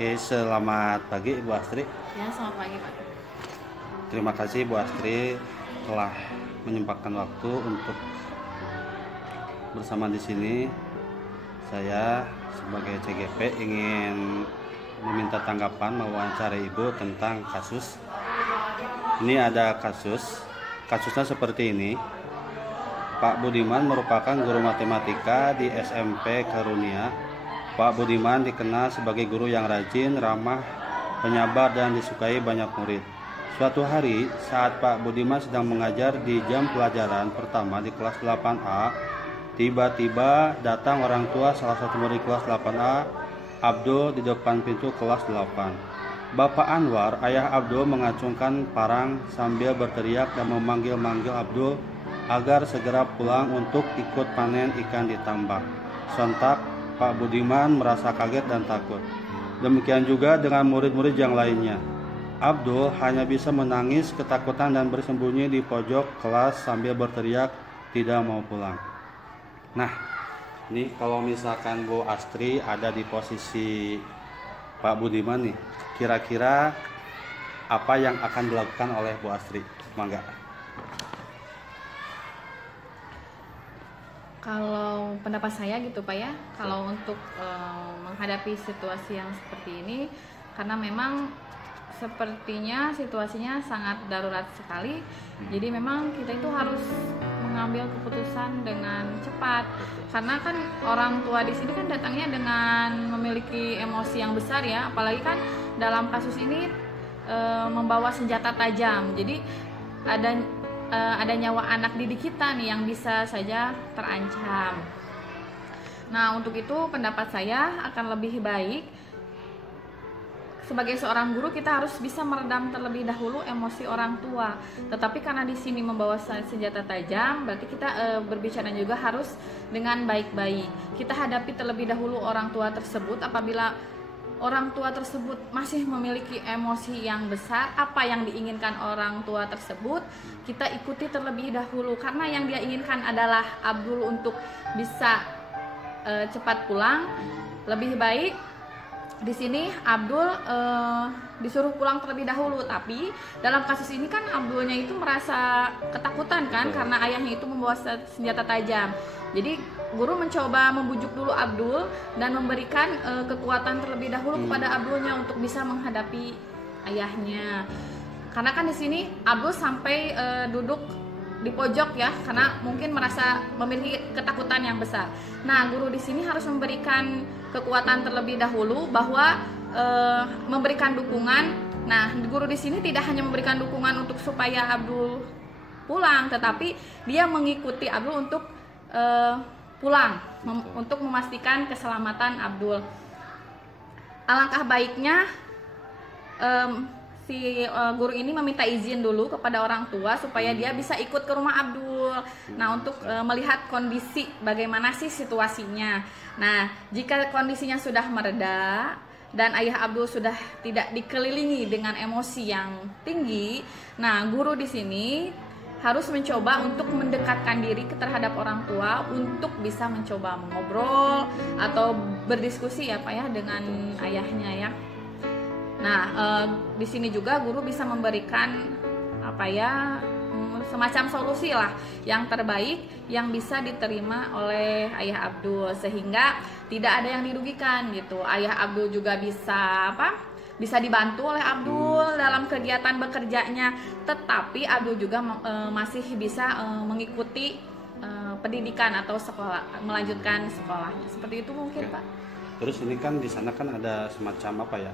Oke, selamat pagi Ibu Astri. Ya, selamat pagi Pak. Terima kasih Bu Astri telah menyempatkan waktu untuk bersama di sini. Saya sebagai CGP ingin meminta tanggapan mewawancarai Ibu tentang kasus. Ini ada kasusnya seperti ini. Pak Budiman merupakan guru matematika di SMP Karunia. Pak Budiman dikenal sebagai guru yang rajin, ramah, penyabar, dan disukai banyak murid. Suatu hari saat Pak Budiman sedang mengajar di jam pelajaran pertama di kelas 8A, tiba-tiba datang orang tua salah satu murid kelas 8A, Abdul, di depan pintu kelas 8. Bapak Anwar, ayah Abdul, mengacungkan parang sambil berteriak dan memanggil-manggil Abdul agar segera pulang untuk ikut panen ikan di tambak. Sontak Pak Budiman merasa kaget dan takut. Demikian juga dengan murid-murid yang lainnya. Abdul hanya bisa menangis ketakutan dan bersembunyi di pojok kelas sambil berteriak tidak mau pulang. Nah, ini kalau misalkan Bu Astri ada di posisi Pak Budiman nih, kira-kira apa yang akan dilakukan oleh Bu Astri? Mangga. Kalau pendapat saya gitu Pak ya, kalau untuk menghadapi situasi yang seperti ini, karena memang sepertinya situasinya sangat darurat sekali, jadi memang kita itu harus mengambil keputusan dengan cepat. Karena kan orang tua di sini kan datangnya dengan memiliki emosi yang besar ya, apalagi kan dalam kasus ini membawa senjata tajam. Jadi ada nyawa anak didik kita nih yang bisa saja terancam. Nah, untuk itu pendapat saya akan lebih baik sebagai seorang guru kita harus bisa meredam terlebih dahulu emosi orang tua. Tetapi karena di sini membawa senjata tajam, berarti kita berbicara juga harus dengan baik-baik. Kita hadapi terlebih dahulu orang tua tersebut. Apabila orang tua tersebut masih memiliki emosi yang besar, apa yang diinginkan orang tua tersebut, kita ikuti terlebih dahulu. Karena yang dia inginkan adalah Abdul untuk bisa cepat pulang. Lebih baik di sini Abdul disuruh pulang terlebih dahulu. Tapi dalam kasus ini kan Abdulnya itu merasa ketakutan kan, karena ayahnya itu membawa senjata tajam. Jadi guru mencoba membujuk dulu Abdul dan memberikan kekuatan terlebih dahulu kepada Abdulnya untuk bisa menghadapi ayahnya. Karena kan di sini Abdul sampai duduk di pojok ya, karena mungkin merasa memiliki ketakutan yang besar. Nah, guru di sini harus memberikan kekuatan terlebih dahulu, bahwa memberikan dukungan. Nah, guru di sini tidak hanya memberikan dukungan untuk supaya Abdul pulang, tetapi dia mengikuti Abdul untuk pulang, untuk memastikan keselamatan Abdul. Alangkah baiknya si guru ini meminta izin dulu kepada orang tua supaya dia bisa ikut ke rumah Abdul. Nah, untuk melihat kondisi bagaimana sih situasinya. Nah, jika kondisinya sudah mereda dan ayah Abdul sudah tidak dikelilingi dengan emosi yang tinggi, nah guru di sini harus mencoba untuk mendekatkan diri terhadap orang tua untuk bisa mencoba mengobrol atau berdiskusi ya Pak ya dengan ayahnya ya. Nah, di sini juga guru bisa memberikan apa ya, semacam solusi lah yang terbaik yang bisa diterima oleh ayah Abdul, sehingga tidak ada yang dirugikan gitu. Ayah Abdul juga bisa bisa dibantu oleh Abdul dalam kegiatan bekerjanya, tetapi Abdul juga masih bisa mengikuti pendidikan atau sekolah, melanjutkan sekolahnya. Seperti itu mungkin. Oke, Pak. Terus ini kan di sana kan ada semacam apa ya,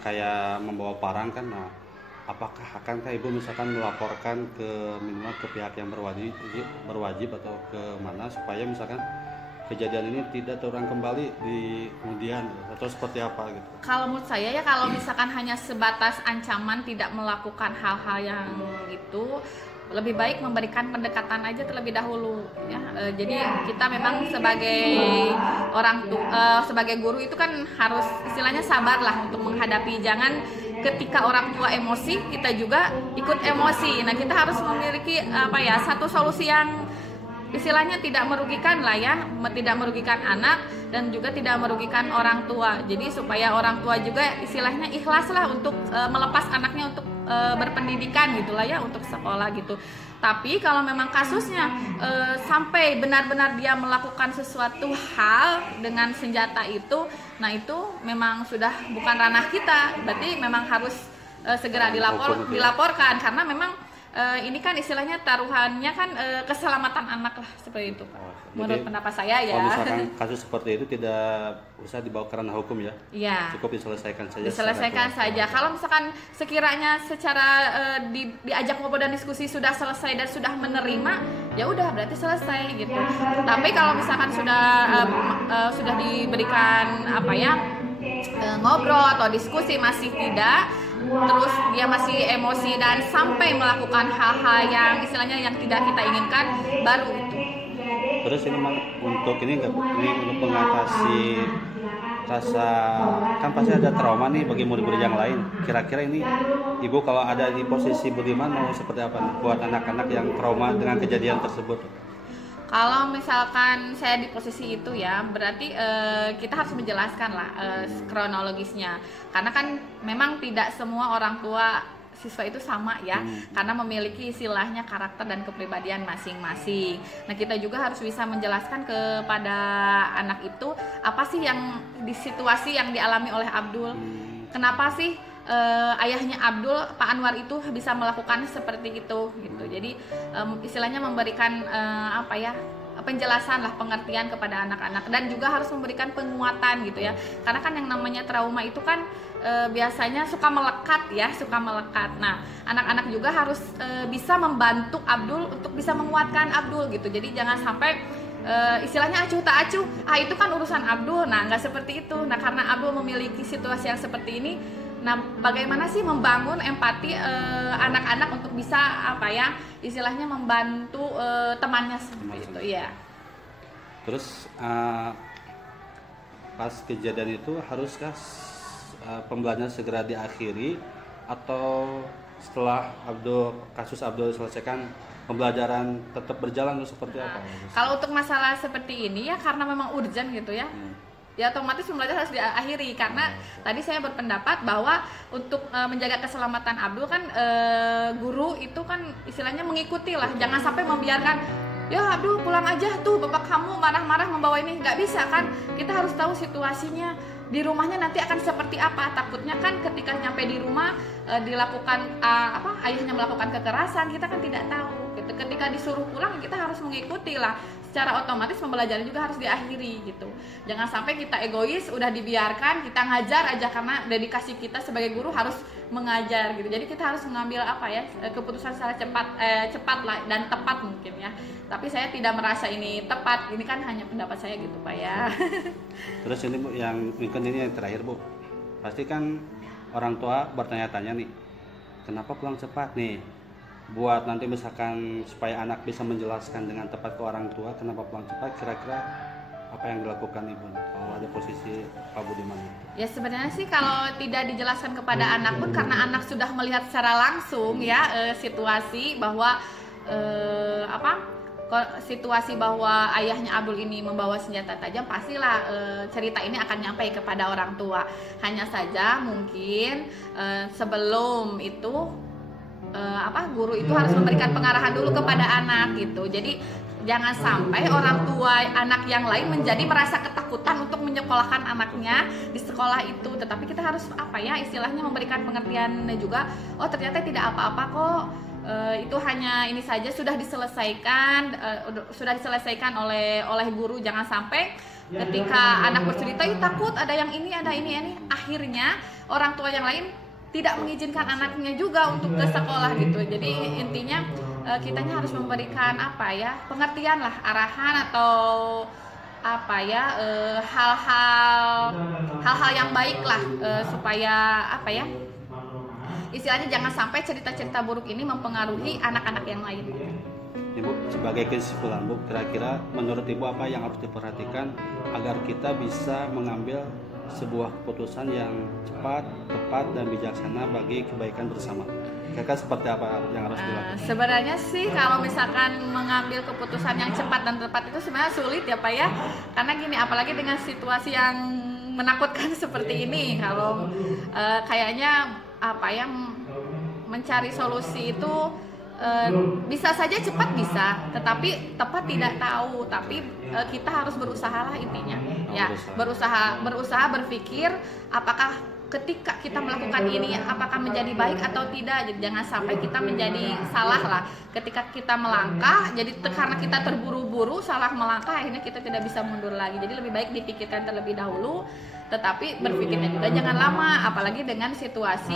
kayak membawa parang kan. Nah, apakah akankah Ibu misalkan melaporkan ke minimal ke pihak yang berwajib atau ke mana supaya misalkan kejadian ini tidak terulang kembali di kemudian, atau seperti apa gitu? Kalau menurut saya ya, kalau misalkan hanya sebatas ancaman tidak melakukan hal-hal yang itu, lebih baik memberikan pendekatan aja terlebih dahulu ya. Jadi kita memang sebagai sebagai guru itu kan harus istilahnya sabar lah untuk menghadapi. Jangan ketika orang tua emosi kita juga ikut emosi. Nah, kita harus memiliki satu solusi yang istilahnya tidak merugikan lah ya, tidak merugikan anak dan juga tidak merugikan orang tua. Jadi supaya orang tua juga istilahnya ikhlas lah untuk melepas anaknya untuk berpendidikan gitulah ya, untuk sekolah gitu. Tapi kalau memang kasusnya sampai benar-benar dia melakukan sesuatu hal dengan senjata itu, nah itu memang sudah bukan ranah kita, berarti memang harus segera dilaporkan karena memang ini kan istilahnya taruhannya kan keselamatan anak lah, seperti itu Pak. Menurut pendapat saya ya. Kalau misalkan kasus seperti itu tidak usah dibawa ke ranah hukum ya? Iya. Cukup diselesaikan saja. Diselesaikan saja. Kalau misalkan sekiranya secara diajak ngobrol dan diskusi sudah selesai dan sudah menerima, ya udah berarti selesai gitu. Tapi kalau misalkan sudah diberikan apa ya ngobrol atau diskusi masih tidak, terus dia masih emosi dan sampai melakukan hal-hal yang istilahnya yang tidak kita inginkan, baru itu. Terus ini untuk untuk mengatasi rasa, kan pasti ada trauma nih bagi murid-murid yang lain. Kira-kira ini ibu kalau ada di posisi Budiman mau seperti apa nih buat anak-anak yang trauma dengan kejadian tersebut? Kalau misalkan saya di posisi itu ya, berarti kita harus menjelaskan lah kronologisnya. Karena kan memang tidak semua orang tua siswa itu sama ya, karena memiliki istilahnya karakter dan kepribadian masing-masing. Nah kita juga harus bisa menjelaskan kepada anak itu apa sih yang di situasi yang dialami oleh Abdul. Kenapa sih ayahnya Abdul, Pak Anwar itu bisa melakukan seperti itu gitu. Jadi istilahnya memberikan penjelasan lah, pengertian kepada anak-anak dan juga harus memberikan penguatan gitu ya. Karena kan yang namanya trauma itu kan biasanya suka melekat ya, suka melekat. Nah, anak-anak juga harus bisa membantu Abdul untuk bisa menguatkan Abdul gitu. Jadi jangan sampai istilahnya acuh tak acuh, itu kan urusan Abdul. Nah, nggak seperti itu. Nah, karena Abdul memiliki situasi yang seperti ini, nah bagaimana sih membangun empati anak-anak untuk bisa istilahnya membantu temannya seperti itu ya. Terus pas kejadian itu haruskah pembelajaran segera diakhiri atau setelah kasus Abdul selesaikan pembelajaran tetap berjalan atau seperti apa? Kalau untuk masalah seperti ini ya karena memang urgent gitu ya. Ya otomatis pembelajaran harus diakhiri karena tadi saya berpendapat bahwa untuk menjaga keselamatan Abdul kan guru itu kan istilahnya mengikuti lah, jangan sampai membiarkan ya Abdul pulang aja tuh bapak kamu marah-marah membawa ini, nggak bisa kan, kita harus tahu situasinya di rumahnya nanti akan seperti apa. Takutnya kan ketika nyampe di rumah dilakukan ayahnya melakukan kekerasan, kita kan tidak tahu gitu. Ketika disuruh pulang kita harus mengikuti lah, secara otomatis pembelajaran juga harus diakhiri gitu. Jangan sampai kita egois udah dibiarkan, kita ngajar aja karena dedikasi kita sebagai guru harus mengajar gitu. Jadi kita harus mengambil keputusan secara cepat lah dan tepat mungkin ya. Tapi saya tidak merasa ini tepat, ini kan hanya pendapat saya gitu Pak ya. Terus ini Bu, mungkin ini yang terakhir Bu, pasti kan orang tua bertanya-tanya nih, kenapa pulang cepat nih? Buat nanti misalkan supaya anak bisa menjelaskan dengan tepat ke orang tua kenapa pulang cepat, kira-kira apa yang dilakukan Ibu kalau ada posisi Pak Budiman? Ya sebenarnya sih kalau tidak dijelaskan kepada anak pun karena anak sudah melihat secara langsung ya situasi bahwa situasi bahwa ayahnya Abdul ini membawa senjata tajam, pastilah cerita ini akan nyampe kepada orang tua. Hanya saja mungkin sebelum itu guru itu harus memberikan pengarahan dulu kepada anak gitu. Jadi jangan sampai orang tua anak yang lain menjadi merasa ketakutan untuk menyekolahkan anaknya di sekolah itu. Tetapi kita harus istilahnya memberikan pengertian juga. Oh ternyata tidak apa-apa kok. Itu hanya ini saja sudah diselesaikan oleh guru. Jangan sampai ketika anak bercerita takut ada yang ini akhirnya orang tua yang lain tidak mengizinkan anaknya juga untuk ke sekolah gitu. Jadi intinya kitanya harus memberikan pengertian lah, arahan atau hal-hal yang baik lah supaya istilahnya jangan sampai cerita-cerita buruk ini mempengaruhi anak-anak yang lain. Ibu, sebagai kesimpulan Bu, kira-kira menurut Ibu apa yang harus diperhatikan agar kita bisa mengambil sebuah keputusan yang cepat, tepat, dan bijaksana bagi kebaikan bersama? Kakak seperti apa yang harus dilakukan? Sebenarnya sih kalau misalkan mengambil keputusan yang cepat dan tepat itu sebenarnya sulit ya Pak ya, karena gini, apalagi dengan situasi yang menakutkan seperti ini. Kalau kayaknya apa ya, mencari solusi itu bisa saja cepat bisa, tetapi tepat tidak tahu. Tapi kita harus berusaha lah intinya, ya berusaha berpikir apakah ketika kita melakukan ini apakah menjadi baik atau tidak. Jadi jangan sampai kita menjadi salah lah ketika kita melangkah. Jadi karena kita terburu-buru salah melangkah, akhirnya kita tidak bisa mundur lagi. Jadi lebih baik dipikirkan terlebih dahulu, tetapi berpikirnya juga jangan lama, apalagi dengan situasi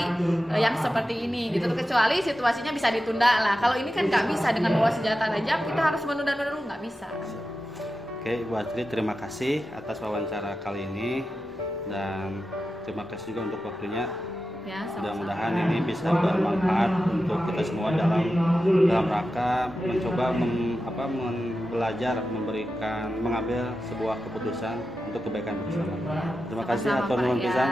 yang seperti ini gitu. Kecuali situasinya bisa ditunda lah. Kalau ini kan nggak bisa, dengan bawa senjata tajam kita harus menunda-nunda dulu, nggak bisa. Oke, Ibu Astrid, terima kasih atas wawancara kali ini dan terima kasih juga untuk waktunya. Ya, mudah-mudahan ini bisa bermanfaat untuk kita semua dalam rangka mencoba belajar mengambil sebuah keputusan untuk kebaikan bersama. Terima kasih atur nuhun pisan.